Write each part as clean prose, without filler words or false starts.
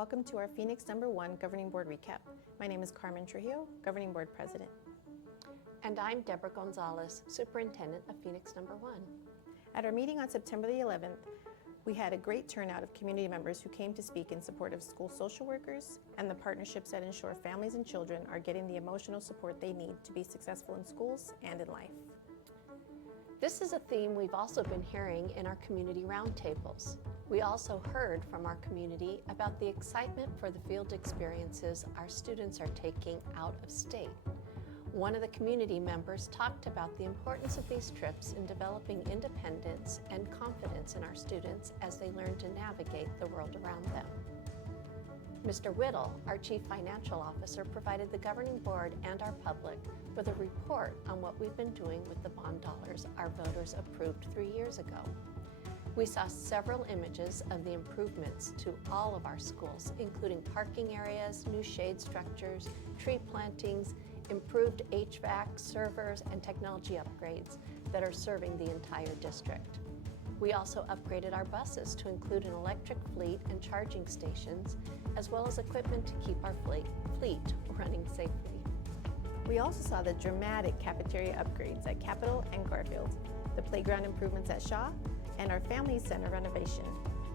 Welcome to our Phoenix #1 Governing Board Recap. My name is Carmen Trujillo, Governing Board President. And I'm Deborah Gonzalez, Superintendent of Phoenix #1. At our meeting on September the 11th, we had a great turnout of community members who came to speak in support of school social workers and the partnerships that ensure families and children are getting the emotional support they need to be successful in schools and in life. This is a theme we've also been hearing in our community roundtables. We also heard from our community about the excitement for the field experiences our students are taking out of state. One of the community members talked about the importance of these trips in developing independence and confidence in our students as they learn to navigate the world around them. Mr. Whittle, our Chief Financial Officer, provided the Governing Board and our public with a report on what we've been doing with the bond dollars our voters approved 3 years ago. We saw several images of the improvements to all of our schools, including parking areas, new shade structures, tree plantings, improved HVAC, servers, and technology upgrades that are serving the entire district. We also upgraded our buses to include an electric fleet and charging stations, as well as equipment to keep our fleet running safely. We also saw the dramatic cafeteria upgrades at Capitol and Garfield, the playground improvements at Shaw, and our Family Center renovation.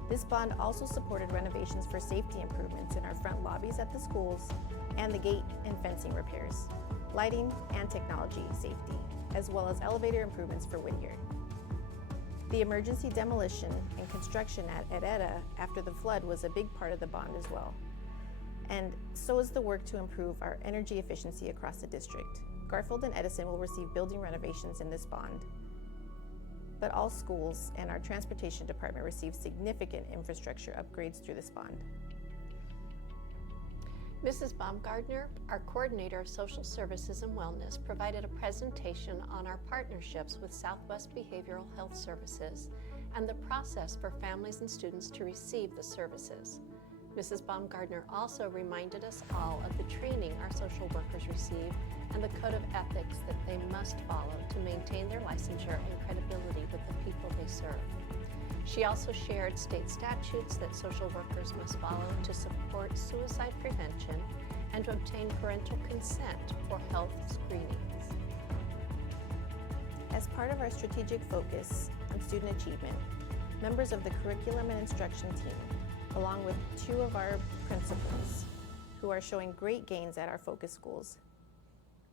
This bond also supported renovations for safety improvements in our front lobbies at the schools and the gate and fencing repairs, lighting and technology safety, as well as elevator improvements for Whittier. The emergency demolition and construction at Etta after the flood was a big part of the bond as well. And so is the work to improve our energy efficiency across the district. Garfield and Edison will receive building renovations in this bond, but all schools and our transportation department received significant infrastructure upgrades through this bond. Mrs. Baumgardner, our Coordinator of Social Services and Wellness, provided a presentation on our partnerships with Southwest Behavioral Health Services and the process for families and students to receive the services. Mrs. Baumgardner also reminded us all of the training our social workers receive and the code of ethics that they must follow to maintain their licensure and credibility with the people they serve. She also shared state statutes that social workers must follow to support suicide prevention and to obtain parental consent for health screenings. As part of our strategic focus on student achievement, members of the curriculum and instruction team, along with 2 of our principals who are showing great gains at our focus schools,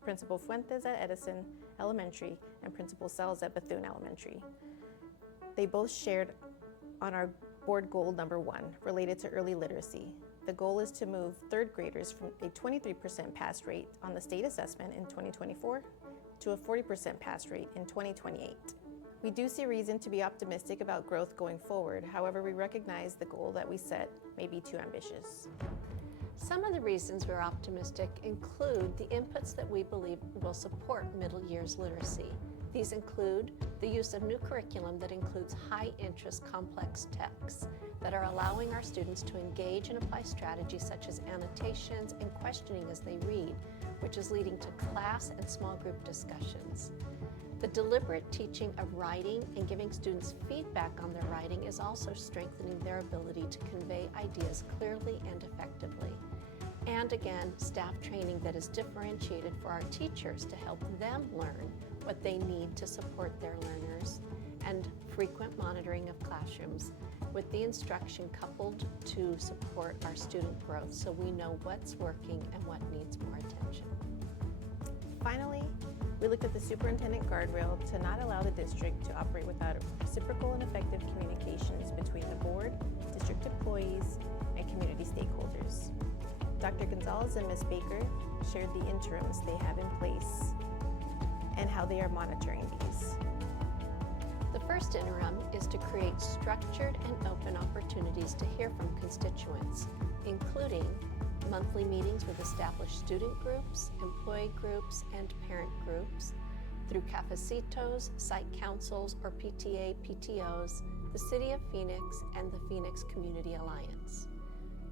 Principal Fuentes at Edison Elementary and Principal Sells at Bethune Elementary. They both shared on our board goal #1 related to early literacy. The goal is to move 3rd graders from a 23% pass rate on the state assessment in 2024 to a 40% pass rate in 2028. We do see reason to be optimistic about growth going forward. However, we recognize the goal that we set may be too ambitious. Some of the reasons we're optimistic include the inputs that we believe will support middle years literacy. These include the use of new curriculum that includes high-interest complex texts that are allowing our students to engage and apply strategies such as annotations and questioning as they read, which is leading to class and small group discussions. The deliberate teaching of writing and giving students feedback on their writing is also strengthening their ability to convey ideas clearly and effectively. And again, staff training that is differentiated for our teachers to help them learn what they need to support their learners, and frequent monitoring of classrooms with the instruction coupled to support our student growth so we know what's working and what needs more attention. Finally, we looked at the superintendent guardrail to not allow the district to operate without reciprocal and effective communications between the board, district employees, and community stakeholders. Dr. Gonzalez and Ms. Baker shared the interims they have in place and how they are monitoring these. The first interim is to create structured and open opportunities to hear from constituents, including monthly meetings with established student groups, employee groups, and parent groups, through cafecitos, site councils, or PTA, PTOs, the City of Phoenix, and the Phoenix Community Alliance.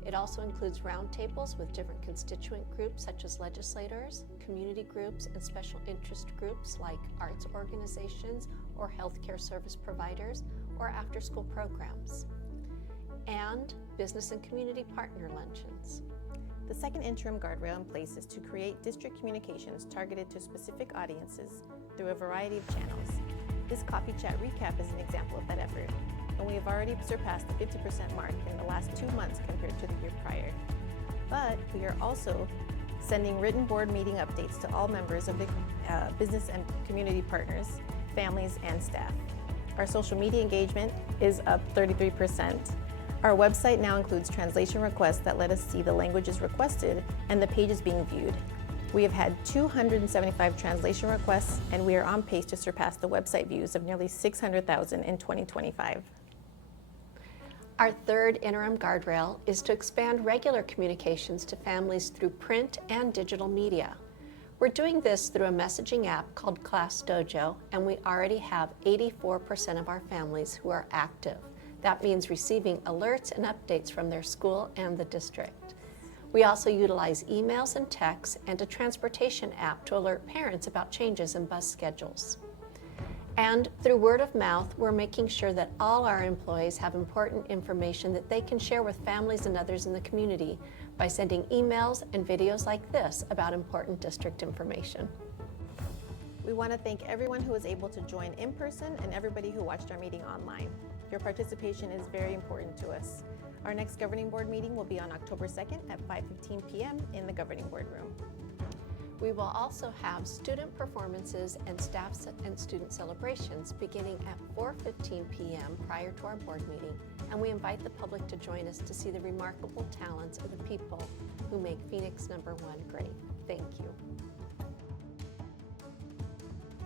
It also includes roundtables with different constituent groups such as legislators, community groups, and special interest groups like arts organizations or healthcare service providers or after-school programs. And and business and community partner luncheons. The second interim guardrail in place is to create district communications targeted to specific audiences through a variety of channels. This coffee chat recap is an example of that effort, and we have already surpassed the 50% mark in the last 2 months compared to the year prior. But we are also sending written board meeting updates to all members of the business and community partners, families, and staff. Our social media engagement is up 33%. Our website now includes translation requests that let us see the languages requested and the pages being viewed. We have had 275 translation requests, and we are on pace to surpass the website views of nearly 600,000 in 2025. Our third interim guardrail is to expand regular communications to families through print and digital media. We're doing this through a messaging app called Class Dojo, and we already have 84% of our families who are active. That means receiving alerts and updates from their school and the district. We also utilize emails and texts and a transportation app to alert parents about changes in bus schedules. And through word of mouth, we're making sure that all our employees have important information that they can share with families and others in the community by sending emails and videos like this about important district information. We want to thank everyone who was able to join in person and everybody who watched our meeting online. Your participation is very important to us. Our next governing board meeting will be on October 2nd at 5:15 p.m. in the governing board room. We will also have student performances and staff and student celebrations beginning at 4:15 p.m. prior to our board meeting, and we invite the public to join us to see the remarkable talents of the people who make Phoenix #1 great. Thank you.